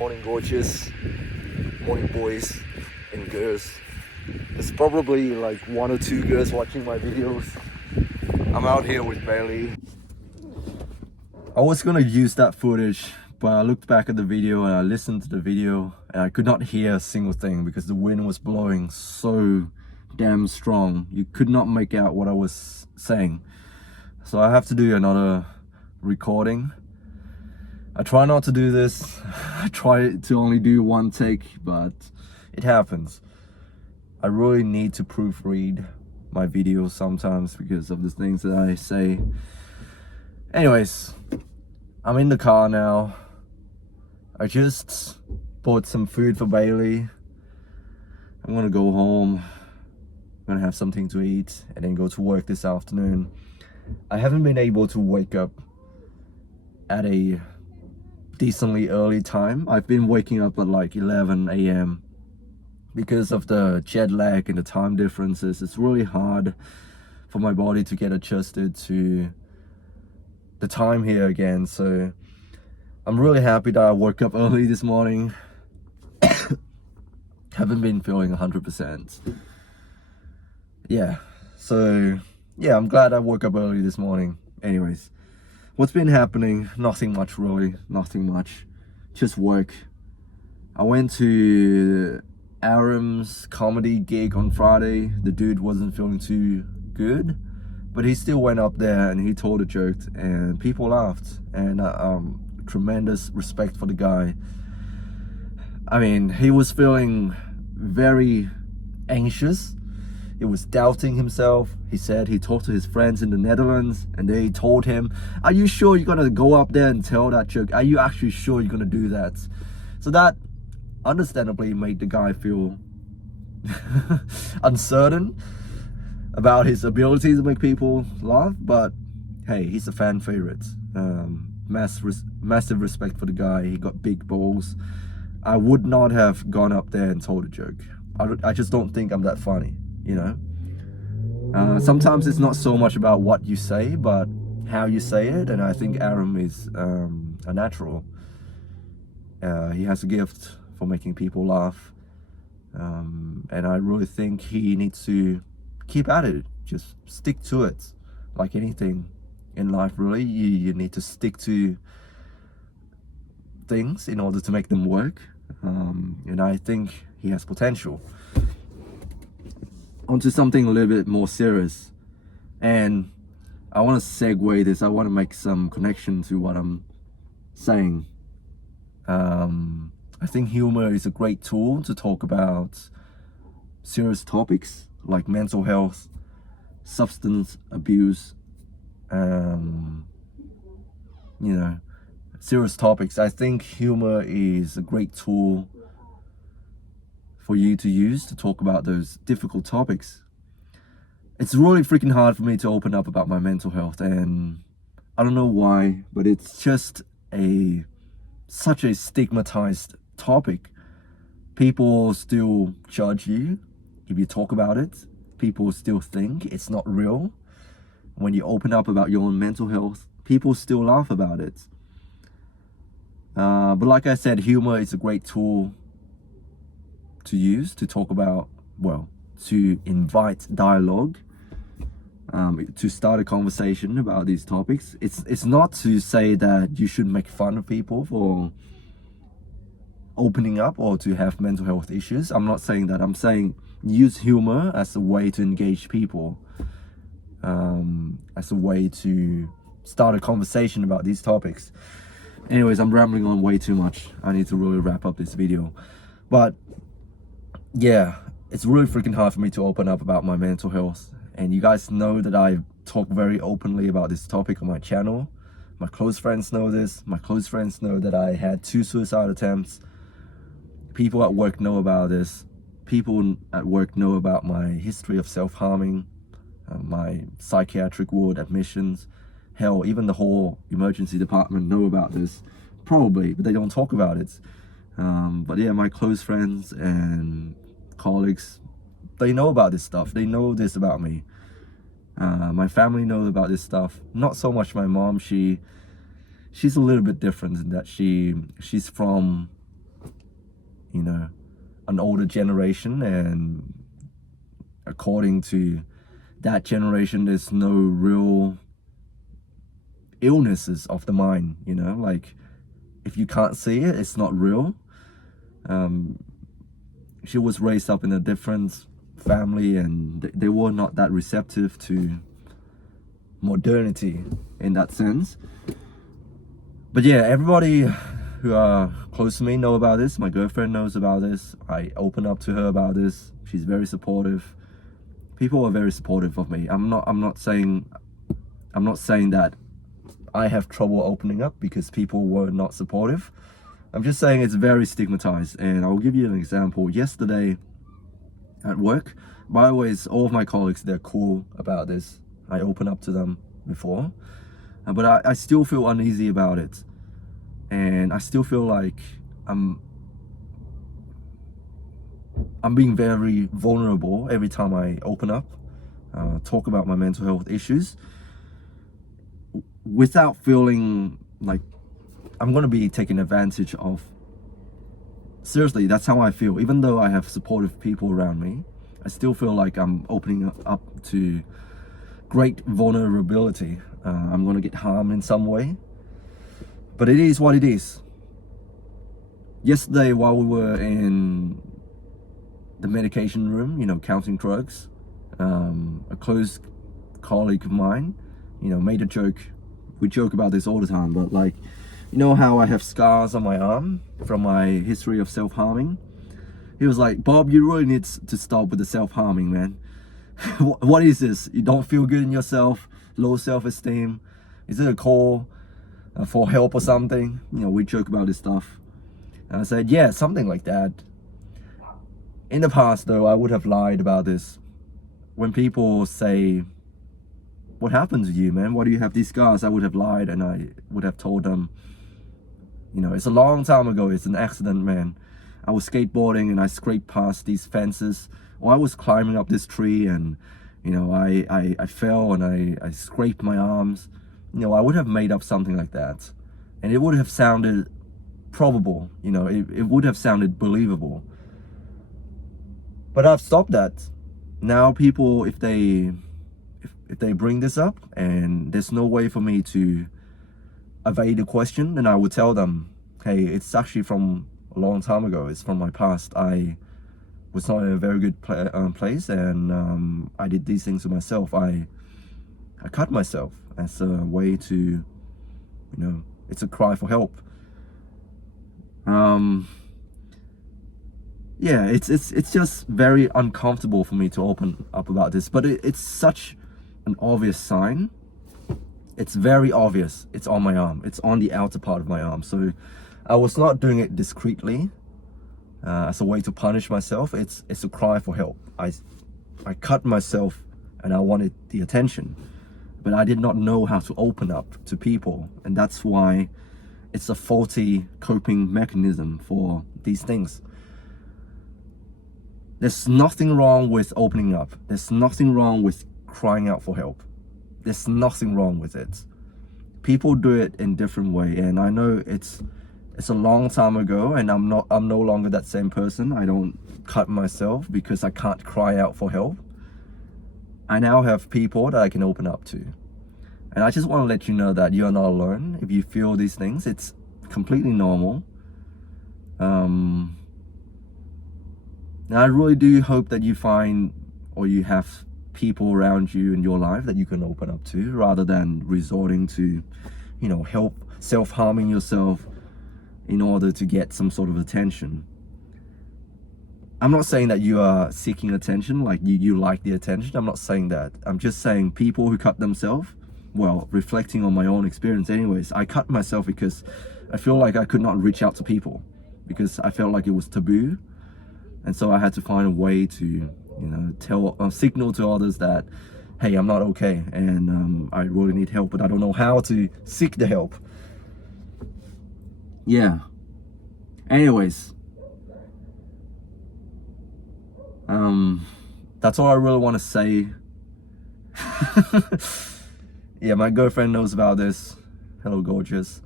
Morning, gorgeous. Morning, boys and girls. There's probably like one or two girls watching my videos. I'm out here with Bailey. I was gonna use that footage, but I looked back at the video and I listened to the video and I could not hear a single thing because the wind was blowing so damn strong. You could not make out what I was saying. So I have to do another recording. I try not to do this. I try to only do one take, but it happens. I really need to proofread my videos sometimes because of the things that I say. Anyways, I'm in the car now. I just bought some food for Bailey. I'm gonna go home. I'm gonna have something to eat and then go to work this afternoon. I haven't been able to wake up at a decently early time. I've been waking up at like 11 a.m. because of the jet lag and the time differences. It's really hard for my body to get adjusted to the time here again. So I'm really happy that I woke up early this morning. Haven't been feeling 100%. Yeah, so yeah, I'm glad I woke up early this morning. Anyways, what's been happening? Nothing much really, nothing much. Just work. I went to Aram's comedy gig on Friday. The dude wasn't feeling too good, but he still went up there and he told a joke and people laughed. And tremendous respect for the guy. I mean, he was feeling very anxious. He was doubting himself. He said he talked to his friends in the Netherlands and they told him, are you sure you're gonna go up there and tell that joke? Are you actually sure you're gonna do that? So that understandably made the guy feel uncertain about his ability to make people laugh. But hey, he's a fan favorite. Massive respect for the guy. He got big balls. I would not have gone up there and told a joke. I just don't think I'm that funny, you know. Sometimes it's not so much about what you say, but how you say it. And I think Aram is a natural. He has a gift for making people laugh. And I really think he needs to keep at it. Just stick to it. Like anything in life, really, you need to stick to things in order to make them work. And I think he has potential. Onto something a little bit more serious, and I want to segue this. I want to make some connection to what I'm saying. I think humor is a great tool to talk about serious topics like mental health, substance abuse, you know, serious topics. I think humor is a great tool for you to use to talk about those difficult topics. It's really freaking hard for me to open up about my mental health, and I don't know why, but it's just such a stigmatized topic. People still judge you if you talk about it. People still think it's not real. When you open up about your own mental health, people still laugh about it. But like I said, humor is a great tool to use to talk about, well, to invite dialogue, to start a conversation about these topics. It's not to say that you should make fun of people for opening up or to have mental health issues. I'm not saying that. I'm saying use humor as a way to engage people, as a way to start a conversation about these topics. Anyways, I'm rambling on way too much. I need to really wrap up this video. But yeah, it's really freaking hard for me to open up about my mental health. And you guys know that I talk very openly about this topic on my channel. My close friends know this. My close friends know that I had 2 suicide attempts. People at work know about this. People at work know about my history of self-harming, my psychiatric ward admissions. Hell, even the whole emergency department know about this, probably, but they don't talk about it. But yeah, my close friends and colleagues, they know about this stuff. They know this about me. My family knows about this stuff. Not so much my mom. She's a little bit different in that she's from you know, an older generation, and according to that generation, there's no real illnesses of the mind, you know, like if you can't see it, it's not real. She was raised up in a different family, and they were not that receptive to modernity in that sense. But yeah, everybody who are close to me know about this. My girlfriend knows about this. I open up to her about this. She's very supportive. People are very supportive of me. I'm not saying that I have trouble opening up because people were not supportive. I'm just saying it's very stigmatized. And I'll give you an example. Yesterday at work, by the way, all of my colleagues, they're cool about this. I open up to them before, but I still feel uneasy about it. And I still feel like I'm being very vulnerable every time I open up, talk about my mental health issues, without feeling like I'm gonna be taken advantage of. Seriously, that's how I feel. Even though I have supportive people around me, I still feel like I'm opening up to great vulnerability. I'm gonna get harmed in some way, but it is what it is. Yesterday, while we were in the medication room, you know, counting drugs, a close colleague of mine, you know, made a joke. We joke about this all the time, but like, you know how I have scars on my arm from my history of self-harming? He was like, Bob, you really need to stop with the self-harming, man. What is this? You don't feel good in yourself, low self-esteem? Is it a call for help or something? You know, we joke about this stuff. And I said, yeah, something like that. In the past, though, I would have lied about this. When people say, what happened to you, man? Why do you have these scars? I would have lied, and I would have told them, you know, it's a long time ago. It's an accident, man. I was skateboarding and I scraped past these fences. Or I was climbing up this tree and, you know, I fell and I scraped my arms. You know, I would have made up something like that. And it would have sounded probable, you know, it would have sounded believable. But I've stopped that. Now people, if they bring this up and there's no way for me to evade the question, then I would tell them, hey, it's actually from a long time ago. It's from my past. I was not in a very good place, and I did these things to myself. I cut myself as a way to, you know, it's a cry for help. Yeah, it's just very uncomfortable for me to open up about this, but it's such an obvious sign. It's very obvious. It's on my arm. It's on the outer part of my arm. So I was not doing it discreetly as a way to punish myself. It's a cry for help. I cut myself and I wanted the attention, but I did not know how to open up to people, and that's why it's a faulty coping mechanism for these things. There's nothing wrong with opening up. There's nothing wrong with crying out for help. There's nothing wrong with it. People do it in different way, and I know it's a long time ago, and I'm no longer that same person. I don't cut myself because I can't cry out for help. I now have people that I can open up to. And I just want to let you know that you're not alone. If you feel these things, it's completely normal. And I really do hope that you find, or you have people around you in your life that you can open up to, rather than resorting to, you know, help self-harming yourself in order to get some sort of attention. I'm not saying that you are seeking attention, like you like the attention. I'm not saying that. I'm just saying people who cut themselves, well, reflecting on my own experience anyways, I cut myself because I feel like I could not reach out to people because I felt like it was taboo. And so I had to find a way to, you know, signal to others that, hey, I'm not okay, and I really need help, but I don't know how to seek the help. Yeah. Anyways, that's all I really want to say. Yeah, my girlfriend knows about this. Hello, gorgeous.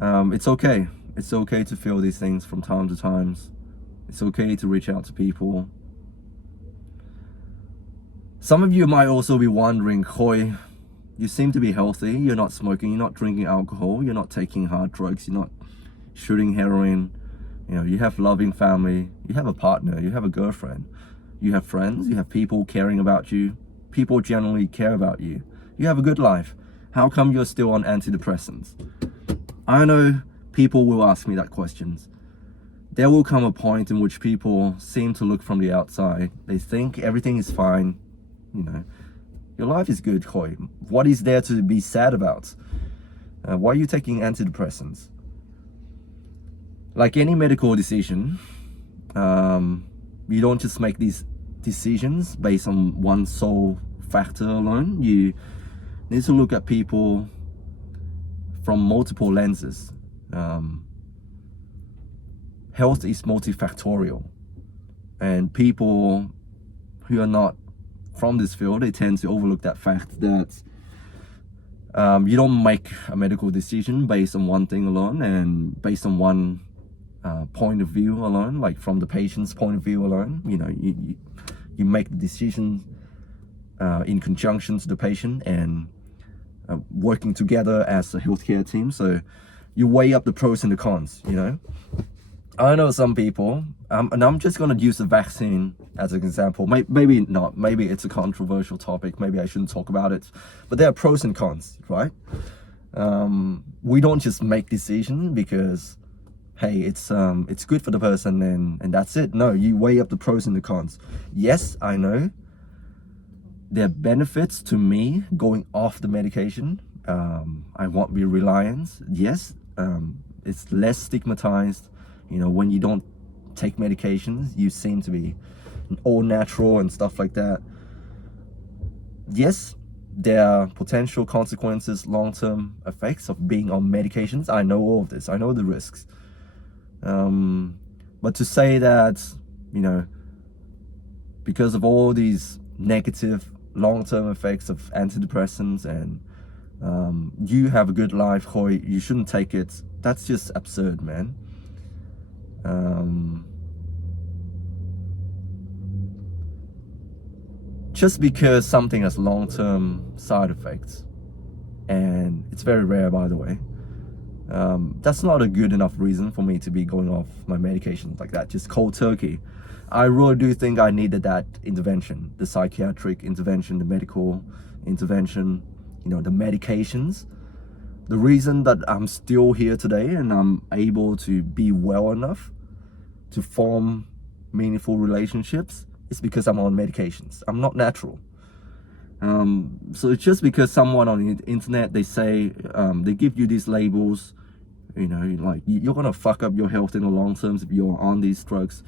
It's okay. It's okay to feel these things from time to time. It's okay to reach out to people. Some of you might also be wondering, Khoi, you seem to be healthy, you're not smoking, you're not drinking alcohol, you're not taking hard drugs, you're not shooting heroin, you know, you have loving family, you have a partner, you have a girlfriend, you have friends, you have people caring about you, people generally care about you, you have a good life. How come you're still on antidepressants? I know people will ask me that questions. There will come a point in which people seem to look from the outside. They think everything is fine, you know. Your life is good, Khoi. What is there to be sad about? Why are you taking antidepressants? Like any medical decision, you don't just make these decisions based on one sole factor alone. You need to look at people from multiple lenses. Health is multifactorial, and people who are not from this field, they tend to overlook that fact that you don't make a medical decision based on one thing alone and based on one point of view alone, like from the patient's point of view alone. You know, you make the decision in conjunction to the patient and working together as a healthcare team. So you weigh up the pros and the cons, you know. I know some people, and I'm just going to use the vaccine as an example. Maybe not, maybe it's a controversial topic, maybe I shouldn't talk about it, but there are pros and cons, right? We don't just make decisions because, hey, it's good for the person and that's it. No, you weigh up the pros and the cons. Yes, I know there are benefits to me going off the medication. I won't be reliant. Yes, it's less stigmatized. You know, when you don't take medications, you seem to be all natural and stuff like that. Yes, there are potential consequences, long-term effects of being on medications. I know all of this. I know the risks. But to say that, you know, because of all these negative long-term effects of antidepressants and you have a good life, Khoi, you shouldn't take it. That's just absurd, man. Just because something has long-term side effects, and it's very rare, by the way, that's not a good enough reason for me to be going off my medications like that, just cold turkey. I really do think I needed that intervention, the psychiatric intervention, the medical intervention, you know, the medications. The reason that I'm still here today and I'm able to be well enough to form meaningful relationships is because I'm on medications. I'm not natural. So it's just because someone on the internet, they say, they give you these labels, you know, like you're gonna fuck up your health in the long term if you're on these drugs.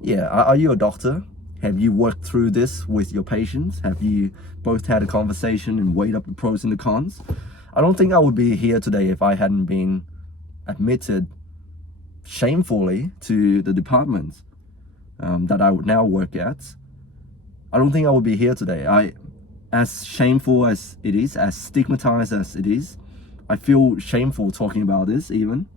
Yeah, are you a doctor? Have you worked through this with your patients? Have you both had a conversation and weighed up the pros and the cons? I don't think I would be here today if I hadn't been admitted shamefully to the department that I would now work at. I don't think I would be here today. As shameful as it is, as stigmatized as it is, I feel shameful talking about this even.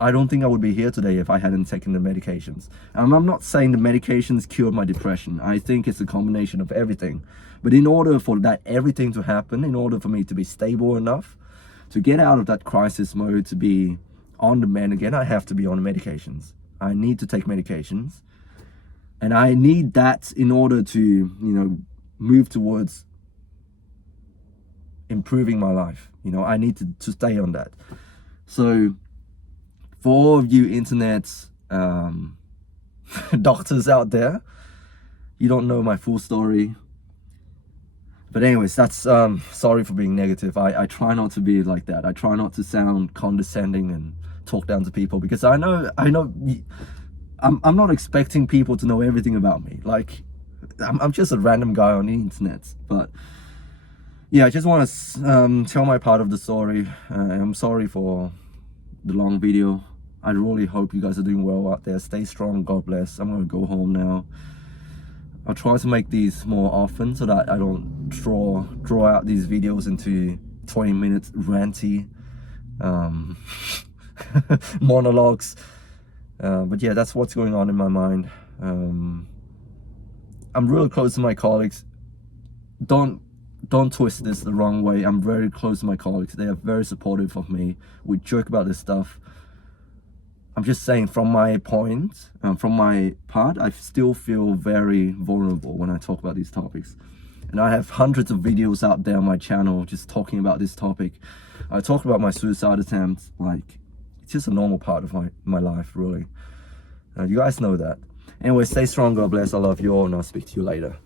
I don't think I would be here today if I hadn't taken the medications. I'm not saying the medications cured my depression. I think it's a combination of everything. But in order for that everything to happen, in order for me to be stable enough, to get out of that crisis mode, to be on the mend again, I have to be on the medications. I need to take medications. And I need that in order to, you know, move towards improving my life. You know, I need to stay on that. So for all of you internet doctors out there, you don't know my full story. But anyways, that's sorry for being negative. I try not to be like that. I try not to sound condescending and talk down to people, because I know I'm not expecting people to know everything about me. Like, I'm just a random guy on the internet. But yeah, I just want to tell my part of the story. I'm sorry for the long video. I really hope you guys are doing well out there. Stay strong. God bless. I'm gonna go home now. I'll try to make these more often so that I don't draw out these videos into 20 minutes ranty. monologues. But yeah, that's what's going on in my mind. I'm really close to my colleagues. Don't twist this the wrong way. I'm very close to my colleagues. They are very supportive of me. We joke about this stuff. I'm just saying, from my point, from my part, I still feel very vulnerable when I talk about these topics. And I have hundreds of videos out there on my channel just talking about this topic. I talk about my suicide attempts, like, it's just a normal part of my life, really. You guys know that. Anyway, stay strong, God bless, I love you all, and I'll speak to you later.